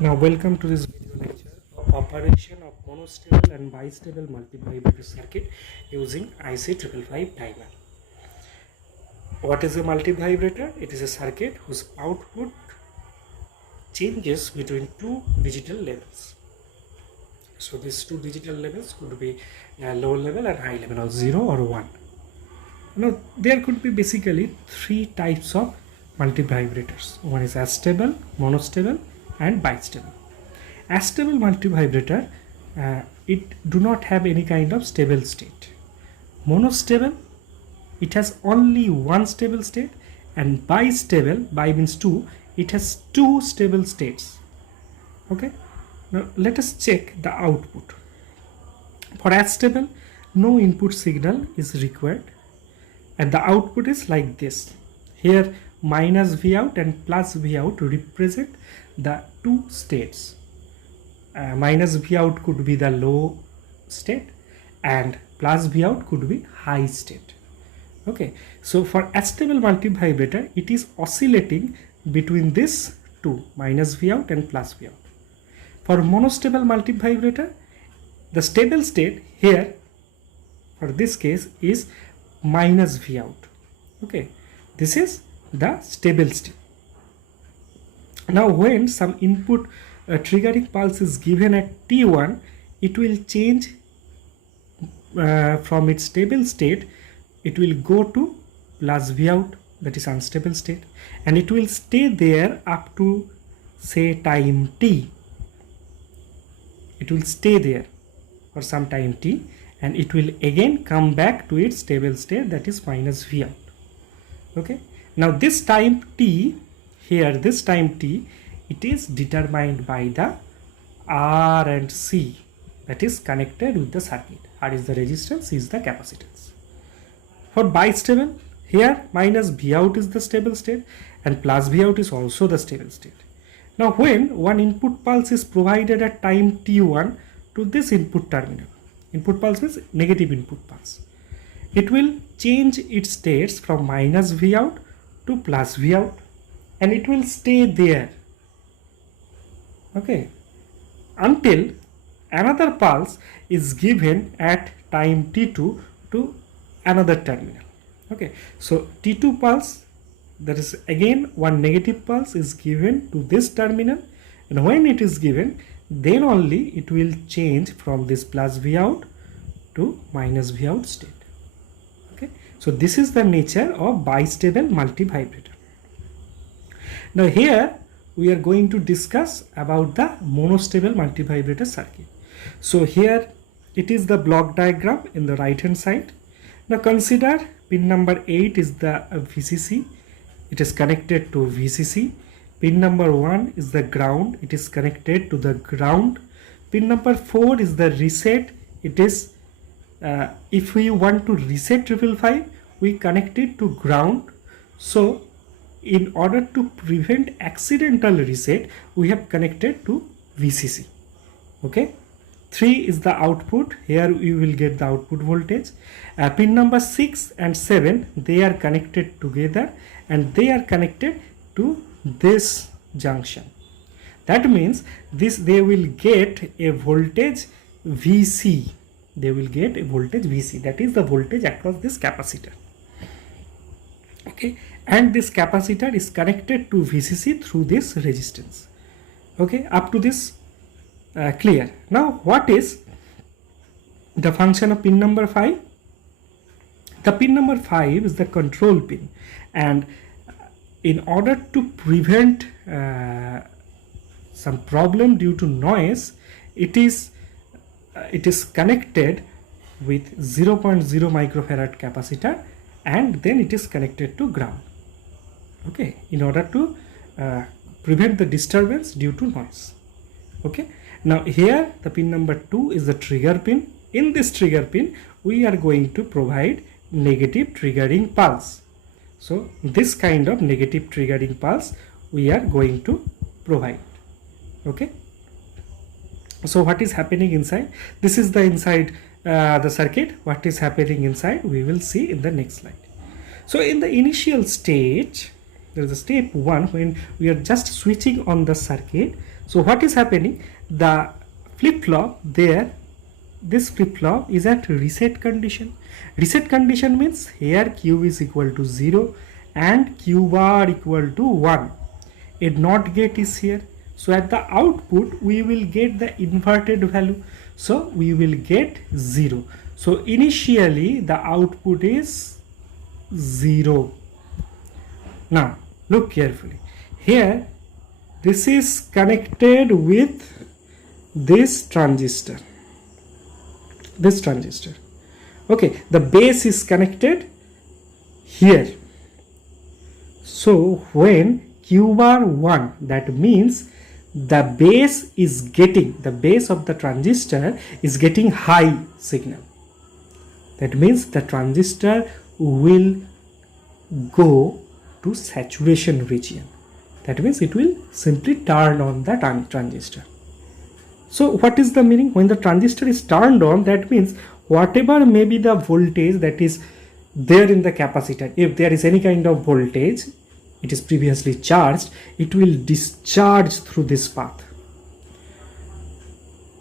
Now welcome to this video lecture of operation of monostable and bistable multivibrator circuit using IC555 timer. What is a multivibrator? It is a circuit whose output changes between two digital levels. So these two digital levels could be low level and high level, or 0 or 1. Now there could be basically three types of multivibrators. One is astable, monostable and bistable. Astable multivibrator, it do not have any kind of stable state. Monostable, it has only one stable state, and bistable, bi means two, it has two stable states. Okay, now let us check the output. For astable, no input signal is required and the output is like this. Here minus V out and plus V out represent the two states. Minus V out could be the low state and plus V out could be high state. Okay, so for astable multivibrator, it is oscillating between this two, minus V out and plus V out. For monostable multivibrator, the stable state here for this case is minus V out. Okay, this is the stable state. Now when some input triggering pulse is given at T1, it will change from its stable state, it will go to plus V out, that is unstable state, and it will stay there up to say time T. It will stay there for some time T and it will again come back to its stable state, that is minus V out. Okay, now this time T here, this time T, it is determined by the R and C that is connected with the circuit. R is the resistance, C is the capacitance. For bistable, here minus V out is the stable state and plus V out is also the stable state. Now when one input pulse is provided at time T1 to this input terminal, input pulse means negative input pulse, it will change its states from minus V out to plus V out and it will stay there, okay, until another pulse is given at time T2 to another terminal. Okay, so T2 pulse, that is again one negative pulse is given to this terminal, and when it is given, then only it will change from this plus V out to minus V out state. Okay, so this is the nature of bistable multivibrator. Now here we are going to discuss about the monostable multivibrator circuit. So here it is the block diagram in the right hand side. Now consider pin number 8 is the VCC, it is connected to VCC. Pin number 1 is the ground, it is connected to the ground. Pin number 4 is the reset, it is if we want to reset 555, we connect it to ground. So in order to prevent accidental reset, we have connected to VCC. Okay, 3 is the output, here you will get the output voltage. Pin number 6 and 7, they are connected together and they are connected to this junction. That means this, they will get a voltage VC, they will get a voltage VC, that is the voltage across this capacitor. Okay, and this capacitor is connected to VCC through this resistance. Okay, up to this clear. Now what is the function of pin number 5? The pin number 5 is the control pin, and in order to prevent some problem due to noise, it is connected with 0.0 microfarad capacitor and then it is connected to ground. Okay, in order to prevent the disturbance due to noise. Okay, now here the pin number 2 is the trigger pin. In this trigger pin we are going to provide negative triggering pulse. So this kind of negative triggering pulse we are going to provide. Okay, so what is happening inside? This is the inside the circuit. What is happening inside we will see in the next slide. So in the initial stage, there is a step 1 when we are just switching on the circuit. So what is happening, the flip-flop there, this flip-flop is at reset condition. Reset condition means here Q is equal to 0 and Q bar equal to 1. A NOT gate is here. So at the output we will get the inverted value. So we will get 0. So initially the output is 0. Now look carefully. Here this is connected with this transistor. Okay, the base is connected here. So when Q bar 1, that means the base of the transistor is getting high signal. That means the transistor will go to saturation region. That means it will simply turn on the transistor. So what is the meaning? When the transistor is turned on, that means whatever may be the voltage that is there in the capacitor, if there is any kind of voltage, it is previously charged, it will discharge through this path.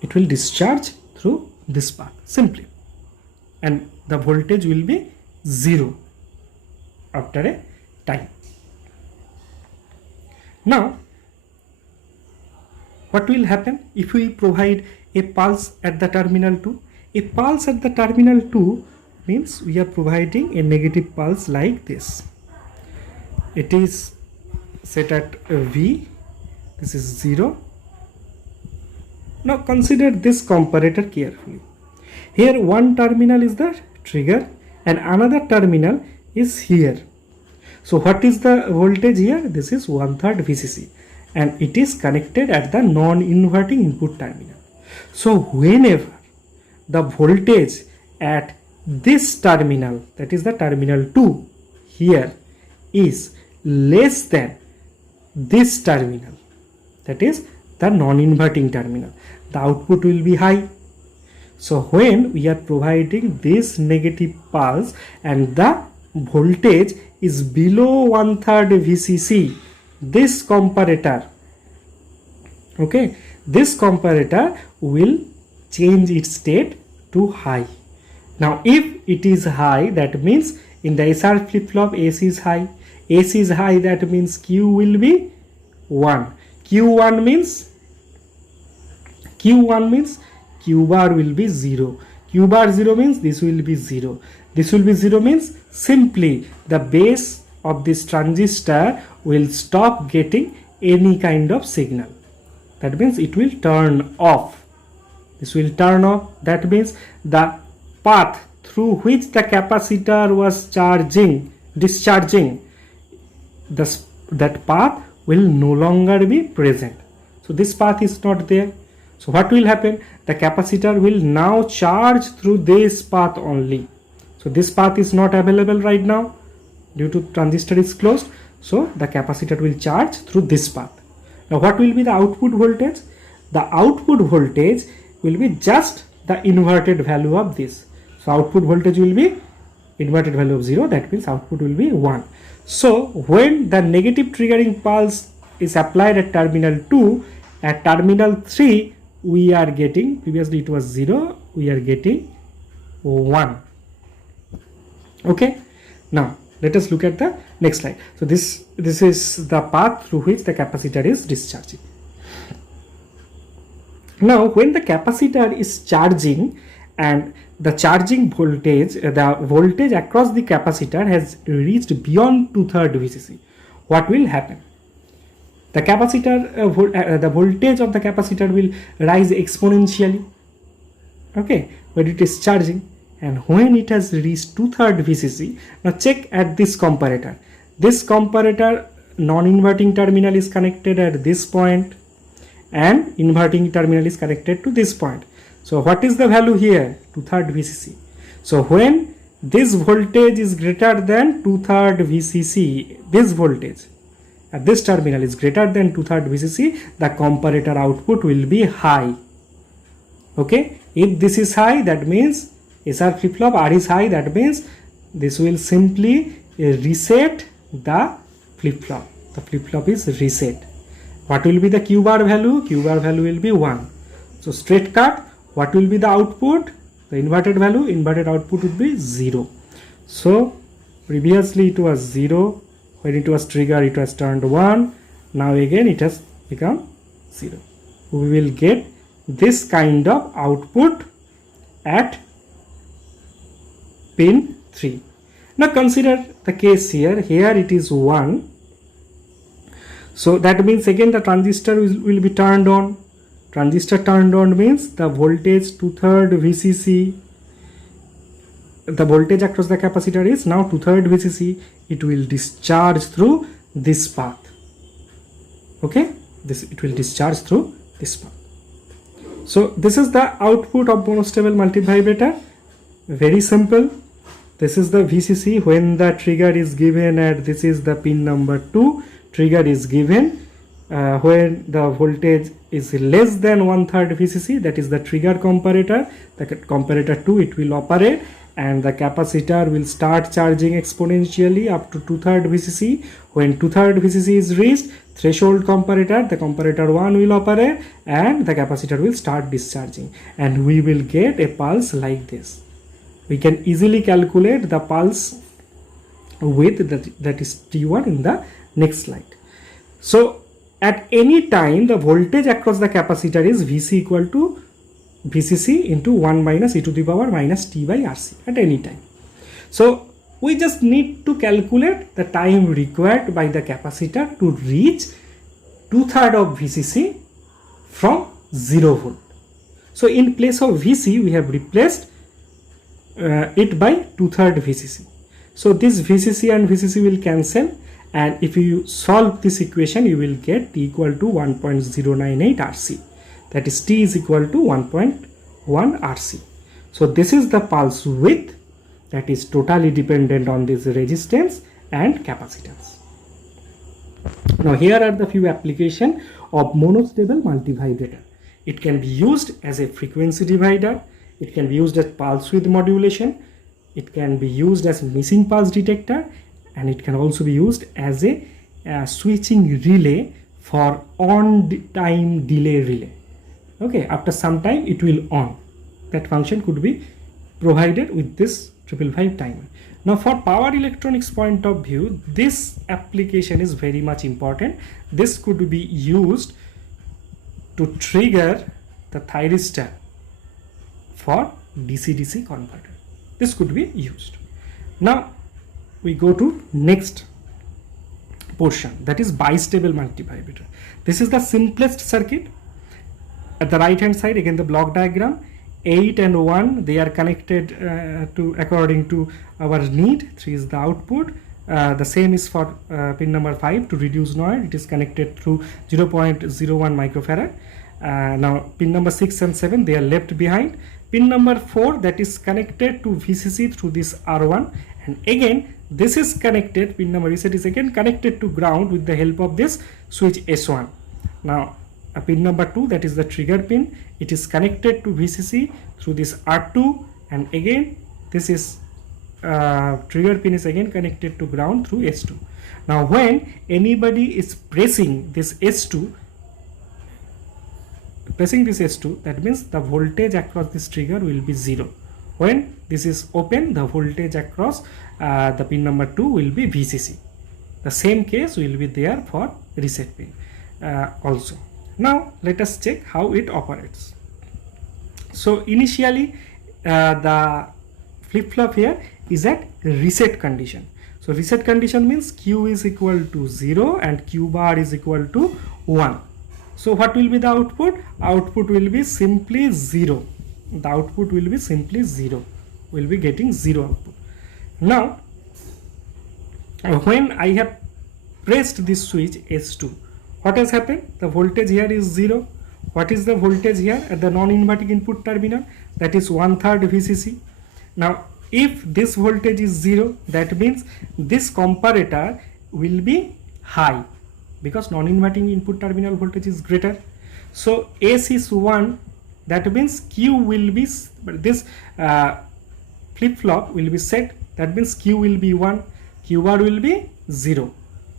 It will discharge through this path simply, and the voltage will be 0 after a time. Now what will happen if we provide a pulse at the terminal 2? A pulse at the terminal 2 means we are providing a negative pulse like this. It is set at V, this is 0. Now consider this comparator carefully. Here one terminal is the trigger and another terminal is here. So what is the voltage here? This is 1/3 VCC and it is connected at the non-inverting input terminal. So whenever the voltage at this terminal, that is the terminal 2 here, is less than this terminal, that is the non-inverting terminal, the output will be high. So when we are providing this negative pulse and the voltage is below 1/3 VCC, this comparator, okay, this comparator will change its state to high. Now if it is high, that means in the SR flip-flop AC is high. AC is high, that means Q will be 1. Q1 means Q bar will be 0. Q bar 0 means this will be 0. This will be 0 means simply the base of this transistor will stop getting any kind of signal. That means it will turn off. This will turn off. That means the path through which the capacitor was discharging, that path will no longer be present. So this path is not there. So what will happen? The capacitor will now charge through this path only. So this path is not available right now due to transistor is closed. So the capacitor will charge through this path. Now what will be the output voltage? The output voltage will be just the inverted value of this. So output voltage will be inverted value of 0. That means output will be 1. So when the negative triggering pulse is applied at terminal 2, at terminal 3 we are getting, previously it was 0, we are getting 1. Okay, now let us look at the next slide. So this is the path through which the capacitor is discharging. Now when the capacitor is charging and the charging voltage, the voltage across the capacitor has reached beyond 2/3 VCC, what will happen? The capacitor, the voltage of the capacitor will rise exponentially, okay, when it is charging, and when it has reached 2/3 VCC, now check at this comparator. This comparator non-inverting terminal is connected at this point and inverting terminal is connected to this point. So what is the value here? 2/3 VCC. So when this voltage is greater than 2/3 VCC, this voltage at this terminal is greater than 2/3 VCC, the comparator output will be high. Okay, if this is high, that means SR flip-flop R is high, that means this will simply reset the flip-flop. The flip-flop is reset. What will be the Q bar value? Q bar value will be 1. So straight cut, what will be the output? The inverted value, inverted output would be 0. So previously it was 0. When it was triggered, it was turned 1. Now again it has become 0. We will get this kind of output at pin 3. Now consider the case here. Here it is 1. So that means again the transistor will be turned on. Transistor turned on means the voltage 2/3 VCC. The voltage across the capacitor is now 2/3 VCC. It will discharge through this path. Okay, it will discharge through this path. So this is the output of monostable multivibrator. Very simple. This is the VCC when the trigger is given at, this is the pin number 2. Trigger is given when the voltage is less than 1/3 VCC, that is the trigger comparator. The comparator 2, it will operate and the capacitor will start charging exponentially up to 2/3 VCC. When 2/3 VCC is reached, threshold comparator, the comparator 1 will operate and the capacitor will start discharging, and we will get a pulse like this. We can easily calculate the pulse width, that is T1, in the next slide. So at any time the voltage across the capacitor is Vc equal to VCC into 1 minus e to the power minus t by RC at any time. So we just need to calculate the time required by the capacitor to reach 2/3 of VCC from 0 volt. So in place of Vc we have replaced it by 2/3 VCC. So this VCC and VCC will cancel, and if you solve this equation you will get T equal to 1.098 RC, that is T is equal to 1.1 RC. So this is the pulse width that is totally dependent on this resistance and capacitance. Now here are the few applications of monostable multivibrator. It can be used as a frequency divider, it can be used as pulse width modulation, it can be used as missing pulse detector, and it can also be used as a switching relay for on time delay relay. Okay, after some time it will on. That function could be provided with this 555 timer. Now for power electronics point of view, this application is very much important. This could be used to trigger the thyristor for DC-DC converter. This could be used. Now we go to next portion, that is bistable multivibrator. This is the simplest circuit. At the right hand side again the block diagram, 8 and 1 they are connected to according to our need. 3 is the output. The same is for pin number 5 to reduce noise. It is connected through 0.01 microfarad. Now pin number 6 and 7 they are left behind. Pin number 4 that is connected to VCC through this R1, and again this is connected, pin number reset is again connected to ground with the help of this switch S1. Now pin number 2 that is the trigger pin, it is connected to VCC through this R2, and again this is trigger pin is again connected to ground through S2. Now when anybody is pressing this S2, that means the voltage across this trigger will be 0. When this is open, the voltage across the pin number 2 will be VCC. The same case will be there for reset pin also. Now let us check how it operates. So initially the flip-flop here is at reset condition. So reset condition means Q is equal to 0 and Q bar is equal to 1. So what will be the output? Output will be simply 0. The output will be simply 0. We will be getting 0 output. Now when I have pressed this switch S2, what has happened? The voltage here is 0. What is the voltage here at the non-inverting input terminal? That is 1/3 VCC. Now if this voltage is 0, that means this comparator will be high because non-inverting input terminal voltage is greater. So S is 1, that means Q will be, this flip-flop will be set, that means Q will be 1, Q bar will be 0.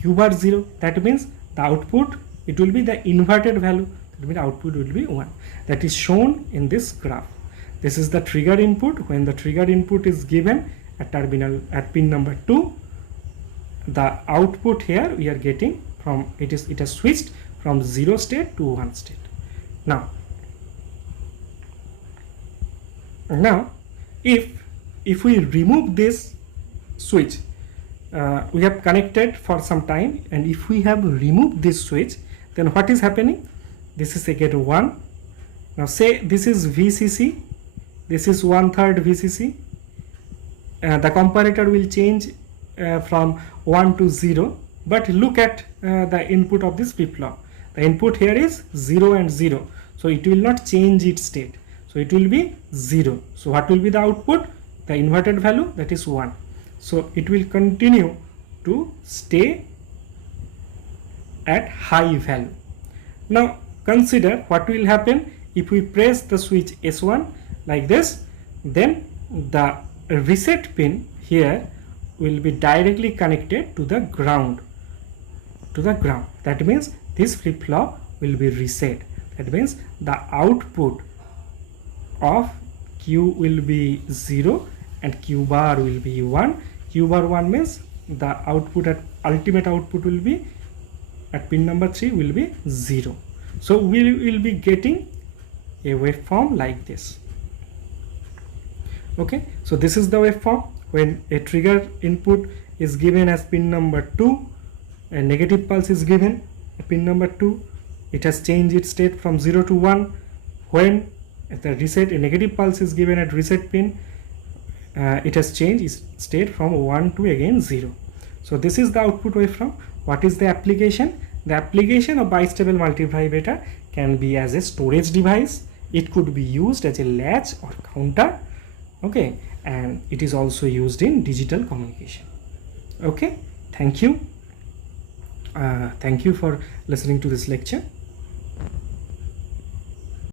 q bar 0, that means the output, it will be the inverted value, that means output will be 1. That is shown in this graph. This is the trigger input. When the trigger input is given at terminal at pin number 2, the output here we are getting from, it has switched from 0 state to 1 state. Now if we remove this switch, we have connected for some time, and if we have removed this switch, then what is happening? This is again 1. Now say this is VCC, this is 1/3 VCC. The comparator will change from 1 to 0, but look at the input of this flip-flop. The input here is 0 and 0, so it will not change its state, so it will be 0. So what will be the output? The inverted value, that is 1. So it will continue to stay at high value. Now consider what will happen if we press the switch S1 like this, then the reset pin here will be directly connected to the ground. That means this flip-flop will be reset. That means the output of Q will be 0 and Q bar will be 1. Q bar 1 means the output at ultimate output will be at pin number 3 will be 0. So we will be getting a waveform like this. Okay, so this is the waveform. When a trigger input is given as pin number 2, a negative pulse is given at pin number 2, it has changed its state from 0 to 1. When at the reset, a negative pulse is given at reset pin, it has changed its state from 1 to again 0. So this is the output waveform. What is the application? The application of bistable multivibrator can be as a storage device. It could be used as a latch or counter. Okay, and it is also used in digital communication. Okay, thank you. Thank you for listening to this lecture.